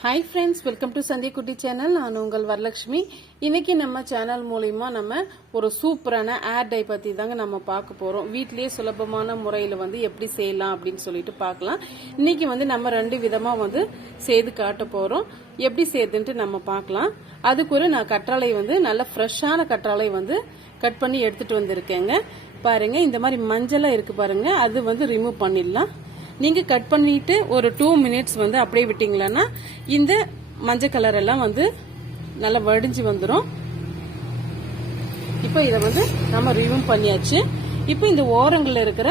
Hi friends welcome to சந்தி குட்டி channel நான் உங்கள் வரலட்சுமி. இன்னைக்கு நம்ம சேனல் மூலியமா நம்ம ஒரு சூப்பரான ஏர் டை பற்றி தாங்க நம்ம பார்க்க போகிறோம் வீட்லேயே சுலபமான முறையில் வந்து எப்படி செய்யலாம் அப்படின்னு சொல்லிட்டு பார்க்கலாம். இன்னைக்கு வந்து நம்ம ரெண்டு விதமாக வந்து செய்து காட்ட போகிறோம் எப்படி செய்யுதுன்ட்டு நம்ம பார்க்கலாம். அதுக்கு ஒரு நான் கற்றாழை வந்து நல்ல ஃப்ரெஷ்ஷான கற்றாழை வந்து கட் பண்ணி எடுத்துகிட்டு வந்திருக்கேங்க. பாருங்கள் இந்த மாதிரி மஞ்சளாக இருக்குது பாருங்கள் அது வந்து ரிமூவ் பண்ணிடலாம். நீங்கள் கட் பண்ணிட்டு ஒரு டூ மினிட்ஸ் வந்து அப்படியே விட்டீங்களன்னா இந்த மஞ்சள் கலர் எல்லாம் வந்து நல்லா வடிஞ்சு வந்துடும் இப்போ இதை வந்து நம்ம ரிமூவ் பண்ணியாச்சு. இப்போ இந்த ஓரங்களில் இருக்கிற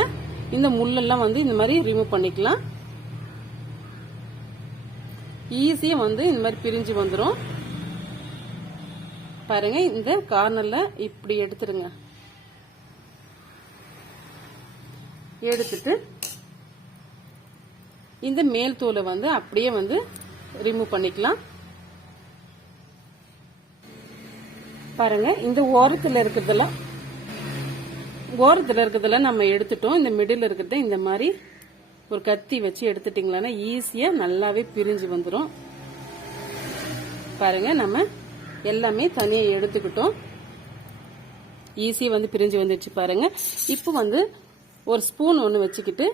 இந்த முள்ளெல்லாம் வந்து இந்த மாதிரி ரிமூவ் பண்ணிக்கலாம். ஈஸியாக வந்து இந்த மாதிரி பிரிஞ்சு வந்துடும் பாருங்க இந்த கார்னரில் இப்படி எடுத்துருங்க. எடுத்துட்டு இந்த மேல் தோலை வந்து அப்படியே வந்து ரிமூவ் பண்ணிக்கலாம். பாருங்க இந்த ஓரத்துல இருக்கிறதெல்லாம் ஓரத்துல இருக்கிறதுல நம்ம எடுத்துட்டோம். இந்த மிடில் இருக்கிறத இந்த மாதிரி ஒரு கத்தி வச்சு எடுத்துட்டிங்களான்னா ஈஸியா நல்லாவே பிரிஞ்சு வந்துடும் பாருங்க நம்ம எல்லாமே தனியா எடுத்துக்கிட்டோம். ஈஸியா வந்து பிரிஞ்சு வந்துடுச்சு பாருங்க. இப்போ வந்து ஒரு ஸ்பூன் ஒன்று வச்சுக்கிட்டு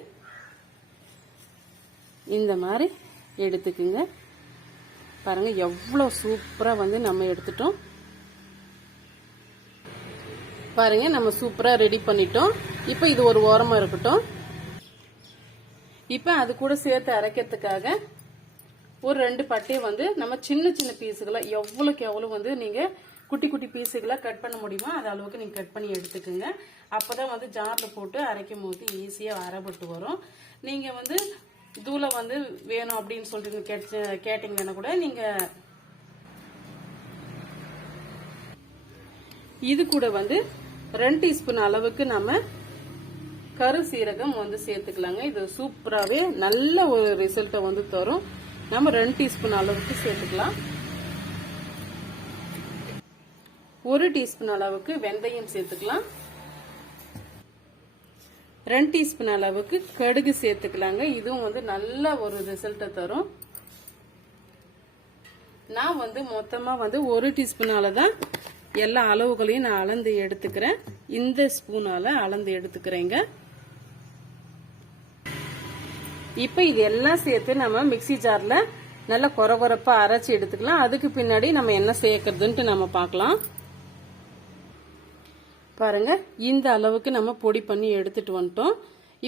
இந்த மாதிரி எடுத்துக்குங்க. பாருங்க எவ்வளோ சூப்பராக வந்து நம்ம எடுத்துட்டோம். பாருங்க நம்ம சூப்பராக ரெடி பண்ணிட்டோம். இப்போ இது ஒரு ஓரமாக இருக்கட்டும். இப்போ அது கூட சேர்த்து அரைக்கிறதுக்காக ஒரு ரெண்டு பட்டையை வந்து நம்ம சின்ன சின்ன பீஸுகளாக எவ்வளோக்கு எவ்வளோ வந்து நீங்கள் குட்டி குட்டி பீஸுகளாக கட் பண்ண முடியுமோ அது அளவுக்கு நீங்கள் கட் பண்ணி எடுத்துக்கோங்க. அப்பதான் வந்து ஜாரில் போட்டு அரைக்கும் போது ஈஸியாக அரைப்பட்டு வரும். நீங்கள் வந்து தூளை வந்து வேணும் அப்படின்னு சொல்லிட்டு கேட்டு கேட்டீங்கன்னா கூட நீங்க இது கூட வந்து ரெண்டு டீஸ்பூன் அளவுக்கு நம்ம கரு சீரகம் வந்து சேர்த்துக்கலாங்க. இது சூப்பராகவே நல்ல ஒரு ரிசல்ட்டை வந்து தரும். நம்ம ரெண்டு டீஸ்பூன் அளவுக்கு சேர்த்துக்கலாம். ஒரு டீஸ்பூன் அளவுக்கு வெந்தயம் சேர்த்துக்கலாம். ரெண்டு டீஸ்பூன் அளவுக்கு கடுகு சேர்த்துக்கலாங்க. இதுவும் வந்து நல்ல ஒரு ரிசல்ட்டை தரும். நான் வந்து மொத்தமாக வந்து ஒரு டீஸ்பூனால தான் எல்லா அளவுகளையும் நான் அளந்து எடுத்துக்கிறேன். இந்த ஸ்பூனால அளந்து எடுத்துக்கிறேங்க. இப்போ இது எல்லாம் சேர்த்து நம்ம மிக்சி ஜாரில் நல்லா கொர கொரப்பா அரைச்சி எடுத்துக்கலாம். அதுக்கு பின்னாடி நம்ம என்ன சேர்க்கறதுன்ட்டு நம்ம பார்க்கலாம். பாருங்க. இந்த அளவுக்கு நம்ம பொடி பண்ணி எடுத்துட்டு வந்துட்டோம்.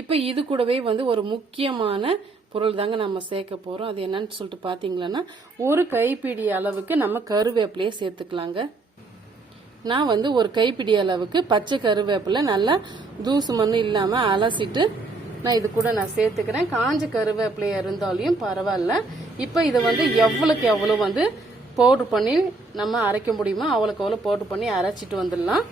இப்போ இது கூடவே வந்து ஒரு முக்கியமான பொருள் தாங்க நம்ம சேர்க்க போறோம். அது என்னன்னு சொல்லிட்டு பாத்தீங்களன்னா ஒரு கைப்பிடி அளவுக்கு நம்ம கருவேப்பிலையே சேர்த்துக்கலாங்க. நான் வந்து ஒரு கைப்பிடி அளவுக்கு பச்சை கருவேப்பிலை நல்லா தூசு மண் இல்லாம அலசிட்டு நான் இது கூட நான் சேர்த்துக்கிறேன். காஞ்ச கருவேப்பிலையா இருந்தாலையும் பரவாயில்ல. இப்போ இதை வந்து எவ்வளவுக்கு எவ்வளவு வந்து பவுடர் பண்ணி நம்ம அரைக்க முடியுமோ அவ்வளோக்கு அவ்வளோ பவுடர் பண்ணி அரைச்சிட்டு வந்துடலாம்.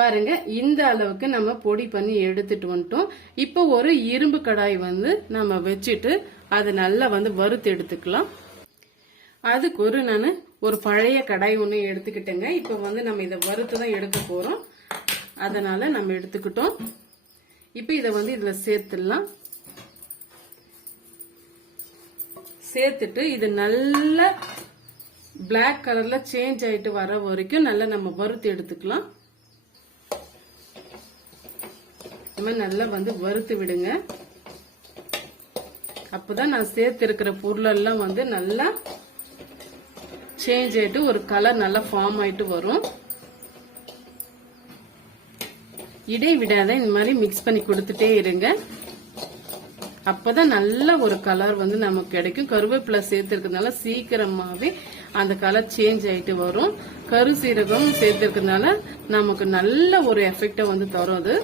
பாருங்க இந்த அளவுக்கு நம்ம பொடி பண்ணி எடுத்துட்டு வந்துட்டோம். இப்போ ஒரு இரும்பு கடாய் வந்து நம்ம வச்சுட்டு அதை நல்லா வந்து வறுத்து எடுத்துக்கலாம். அதுக்கு ஒரு நான் ஒரு பழைய கடாய் ஒன்று எடுத்துக்கிட்டேங்க. இப்போ வந்து நம்ம இதை வறுத்து தான் எடுக்க போகிறோம் அதனால நம்ம எடுத்துக்கிட்டோம். இப்போ இதை வந்து இதில் சேர்த்துடலாம். சேர்த்துட்டு இது நல்ல பிளாக் கலரில் சேஞ்ச் ஆகிட்டு வர வரைக்கும் நல்லா நம்ம வறுத்து எடுத்துக்கலாம். மாதிரி நல்லா வந்து வறுத்து விடுங்க. அப்பதான் நான் சேர்த்து இருக்கிற பொருளெல்லாம் வந்து நல்லா சேஞ்ச் ஆயிட்டு ஒரு கலர் நல்லா ஃபார்ம் ஆயிட்டு வரும். இடை விடாத இந்த மாதிரி மிக்ஸ் பண்ணி கொடுத்துட்டே இருங்க. அப்பதான் நல்ல ஒரு கலர் வந்து நமக்கு கிடைக்கும். கருவேப்பிலை சேர்த்துருக்கனால சீக்கிரமாவே அந்த கலர் சேஞ்ச் ஆயிட்டு வரும். கரு சீரகம் சேர்த்துருக்கனால நமக்கு நல்ல ஒரு எஃபெக்டை வந்து தரும் அது.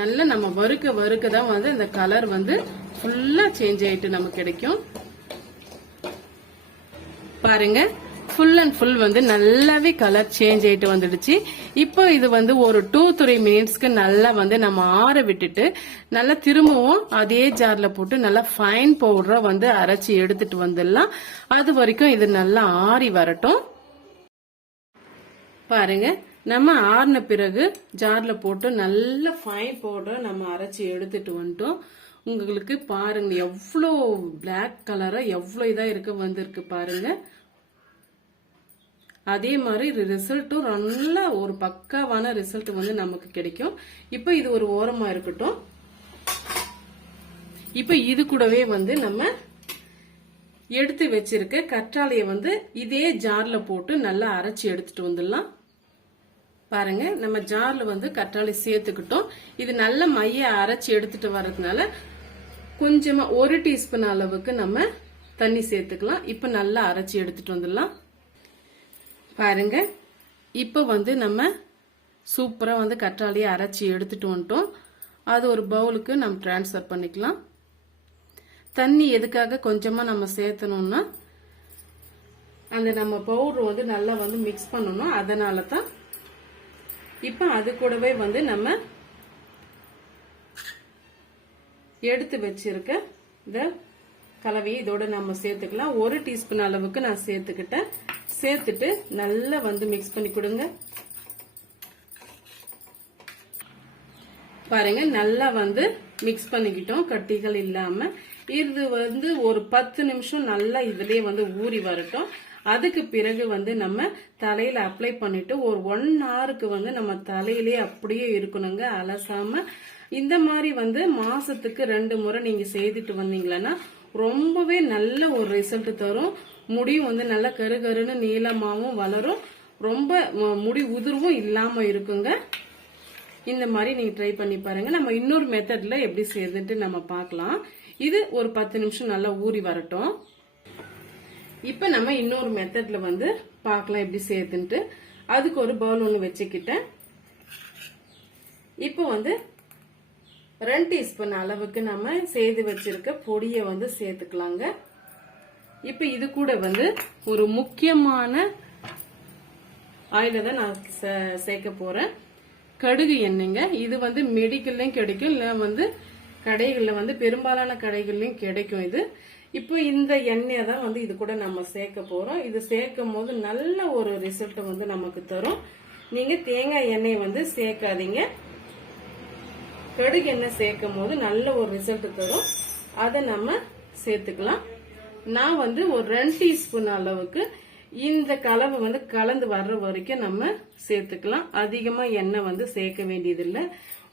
நல்லா நம்ம வறுக்க வறுக்க தான் வந்து இந்த கலர் வந்து ஃபுல்லாக சேஞ்ச் ஆகிட்டு நமக்கு கிடைக்கும். பாருங்க ஃபுல் அண்ட் ஃபுல் வந்து நல்லாவே கலர் சேஞ்ச் ஆகிட்டு வந்துடுச்சு. இப்போ இது வந்து ஒரு டூ த்ரீ மினிட்ஸ்க்கு நல்லா வந்து நம்ம ஆற விட்டுட்டு நல்லா திரும்பவும் அதே ஜாரில் போட்டு நல்லா ஃபைன் பவுடரை வந்து அரைச்சி எடுத்துட்டு வந்துடலாம். அது வரைக்கும் இது நல்லா ஆறி வரட்டும். பாருங்கள் நம்ம ஆறின பிறகு ஜாரில் போட்டு நல்ல ஃபைன் பவுடர் நம்ம அரைச்சி எடுத்துட்டு வந்துட்டோம். உங்களுக்கு பாருங்க எவ்வளோ பிளாக் கலராக எவ்வளோ இதாக இருக்க வந்திருக்கு பாருங்க. அதே மாதிரி ரிசல்ட்டும் நல்ல ஒரு பக்காவான ரிசல்ட் வந்து நமக்கு கிடைக்கும். இப்போ இது ஒரு ஓரமாக இருக்கட்டும். இப்போ இது கூடவே வந்து நம்ம எடுத்து வச்சிருக்க கற்றாழையை வந்து இதே ஜாரில் போட்டு நல்லா அரைச்சி எடுத்துட்டு வந்துடலாம். பாருங்க நம்ம ஜார்ல வந்து கற்றாழை சேர்த்துக்கிட்டோம். இது நல்ல மைய அரைச்சி எடுத்துட்டு வர்றதுனால கொஞ்சமா ஒரு டீஸ்பூன் அளவுக்கு நம்ம தண்ணி சேர்த்துக்கலாம். இப்ப நல்லா அரைச்சி எடுத்துட்டு வந்துடலாம். பாருங்க இப்போ வந்து நம்ம சூப்பரா வந்து கற்றாழையை அரைச்சி எடுத்துட்டு வந்துட்டோம். அது ஒரு பவுலுக்கு நம்ம டிரான்ஸ்ஃபர் பண்ணிக்கலாம். தண்ணி எதுக்காக கொஞ்சமா நம்ம சேர்த்தணும்னா அந்த நம்ம பவுடர் வந்து நல்லா வந்து மிக்ஸ் பண்ணணும். அதனால தான் இப்போ அது கூடவே வந்து நம்ம எடுத்து வச்சிருக்க இந்த கலவையை இதோட நம்ம சேர்த்துக்கலாம். ஒரு டீஸ்பூன் அளவுக்கு நான் சேர்த்துக்கிட்டேன். சேர்த்துட்டு நல்லா வந்து மிக்ஸ் பண்ணி கொடுங்க. பாருங்க நல்லா வந்து மிக்ஸ் பண்ணிக்கிட்டோம். கட்டிகள் இல்லாம. இது வந்து ஒரு பத்து நிமிஷம் நல்லா இதுலயே வந்து ஊறி வரட்டும். அதுக்கு பிறகு வந்து நம்ம தலையில அப்ளை பண்ணிட்டு ஒரு ஒன் ஹவருக்கு வந்து நம்ம தலையிலே அப்படியே இருக்கணுங்க. அலசாம இந்த மாதிரி வந்து மாசத்துக்கு ரெண்டு முறை நீங்க செய்துட்டு வந்தீங்களன்னா ரொம்பவே நல்ல ஒரு ரிசல்ட் தரும். முடியும் வந்து நல்லா கரு கருன்னு நீளமாகவும் வளரும். ரொம்ப ம- முடி உதிர்வும் இல்லாம இருக்குங்க. இந்த மாதிரி நீங்க ட்ரை பண்ணி பாருங்க. நம்ம இன்னொரு மெத்தட்ல எப்படி செய்யுதுன்ட்டு நம்ம பார்க்கலாம். இது ஒரு பத்து நிமிஷம் நல்லா ஊறி வரட்டும். இப்போ நம்ம இன்னொரு மெத்தட்ல வந்து பார்க்கலாம் எப்படி சேர்த்துன்ட்டு அதுக்கு ஒரு பவுல் ஒன்று வச்சுக்கிட்டேன். இப்போ வந்து ரெண்டு டீஸ்பூன் அளவுக்கு நம்ம செய்து வச்சிருக்க பொடியை வந்து சேர்த்துக்கலாங்க. இப்போ இது கூட வந்து ஒரு முக்கியமான ஆயில தான் நான் சே- சேர்க்க போறேன். கடுகு எண்ணெய்ங்க. இது வந்து மெடிக்கல்லையும் கிடைக்கும். இல்லை வந்து கடைகளில் வந்து பெரும்பாலான கடைகள்லையும் கிடைக்கும் இது. இப்போ இந்த எண்ணெயை தான் வந்து இது கூட நம்ம சேர்க்க போகிறோம் இது சேர்க்கும் போது நல்ல ஒரு ரிசல்ட்டை வந்து நமக்கு தரும். நீங்கள் தேங்காய் எண்ணெய் வந்து சேர்க்காதீங்க. கடுகு எண்ணெய் சேர்க்கும் போது நல்ல ஒரு ரிசல்ட் தரும். அதை நம்ம சேர்த்துக்கலாம். நான் வந்து ஒரு ரெண்டு டீஸ்பூன் அளவுக்கு இந்த கலவை வந்து கலந்து வர்ற வரைக்கும் நம்ம சேர்த்துக்கலாம். அதிகமாக எண்ணெய் வந்து சேர்க்க வேண்டியதில்லை.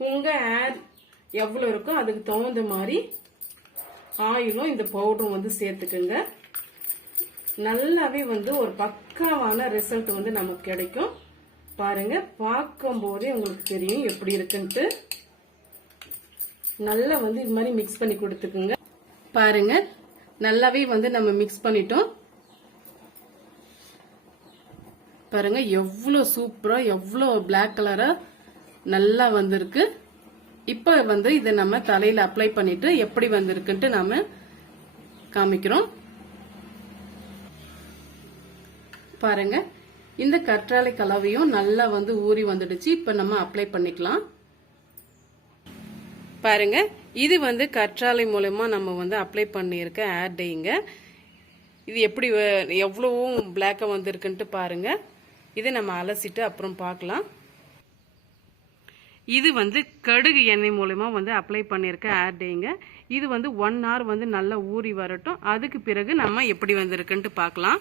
உங்கள் ஏர் எவ்வளோ இருக்கோ அதுக்கு தகுந்த மாதிரி ஆயிலும் இந்த பவுடரும் வந்து சேர்த்துக்குங்க. நல்லாவே வந்து ஒரு பக்காவான ரிசல்ட் வந்து நமக்கு கிடைக்கும். பாருங்க பார்க்கும் போதே உங்களுக்கு தெரியும் எப்படி இருக்குன்ட்டு. நல்லா வந்து இது மாதிரி மிக்ஸ் பண்ணி கொடுத்துக்குங்க. பாருங்க நல்லாவே வந்து நம்ம மிக்ஸ் பண்ணிட்டோம். பாருங்க எவ்வளோ சூப்பரா எவ்வளோ பிளாக் கலரா நல்லா வந்திருக்கு. இப்போ வந்து இதை நம்ம தலையில அப்ளை பண்ணிட்டு எப்படி வந்திருக்குன்ட்டு நாம காமிக்கிறோம். பாருங்க. இந்த கற்றாழை கலவையும் நல்லா வந்து ஊறி வந்துடுச்சு. இப்போ நம்ம அப்ளை பண்ணிக்கலாம். பாருங்க. இது வந்து கற்றாழை மூலமா நம்ம வந்து அப்ளை பண்ணியிருக்க ஏர் டேங்க இது எப்படி எவ்வளவும் பிளாக்காக வந்திருக்குன்ட்டு பாருங்க. இதை நம்ம அலசிட்டு அப்புறம் பார்க்கலாம். இது வந்து கடுகு எண்ணெய் மூலிமா வந்து அப்ளை பண்ணியிருக்க ஏர் டேங்க இது வந்து ஒன் ஹவர் வந்து நல்லா ஊறி வரட்டும். அதுக்கு பிறகு நம்ம எப்படி வந்திருக்குன்ட்டு பார்க்கலாம்.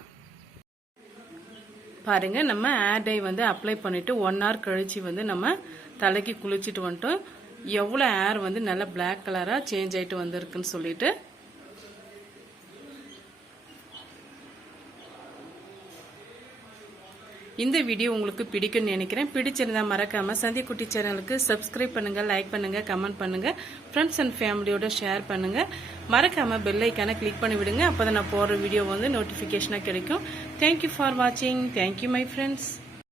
பாருங்க நம்ம ஏர் டை வந்து அப்ளை பண்ணிவிட்டு ஒன் ஹவர் கழிச்சு வந்து நம்ம தலைக்கு குளிச்சுட்டு வந்துட்டோம். எவ்வளோ ஏர் வந்து நல்லா பிளாக் கலராக சேஞ்ச் ஆகிட்டு வந்திருக்குன்னு சொல்லிட்டு இந்த வீடியோ உங்களுக்கு பிடிக்கும்னு நினைக்கிறேன். பிடிச்சிருந்தா மறக்காம சந்திக்குட்டி சேனலுக்கு சப்ஸ்கிரைப் பண்ணுங்க லைக் பண்ணுங்க கமெண்ட் பண்ணுங்க. ஃப்ரெண்ட்ஸ் அண்ட் ஃபேமிலியோட ஷேர் பண்ணுங்க. மறக்காம பெல் ஐக்கானை கிளிக் பண்ணி விடுங்க. அப்பதான் நான் போடுற வீடியோ வந்து நோட்டிஃபிகேஷனாக கிடைக்கும். தேங்க்யூ ஃபார் வாட்சிங் தேங்க்யூ மை ஃப்ரெண்ட்ஸ்